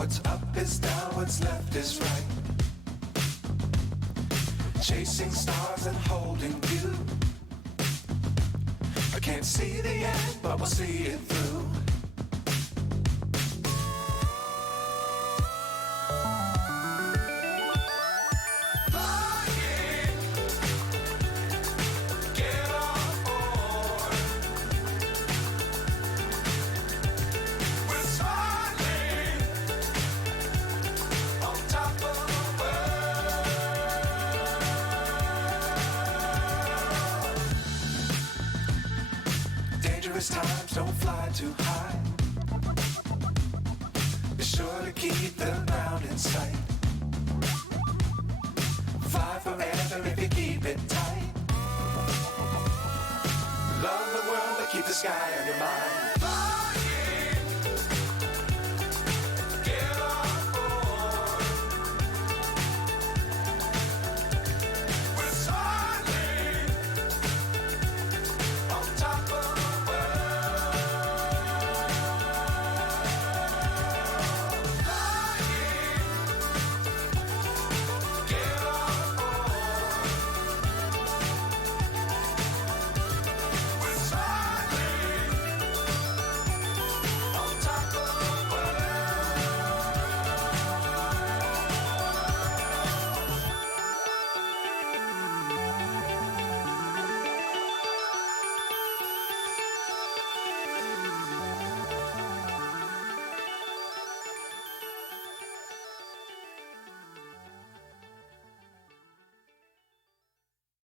What's up is down, what's left is right. Chasing stars and holding you. I can't see the end, but we'll see it through. Times don't fly too high. Be sure to keep the ground in sight. Fly forever if you keep it tight. Love the world but keep the sky on your mind.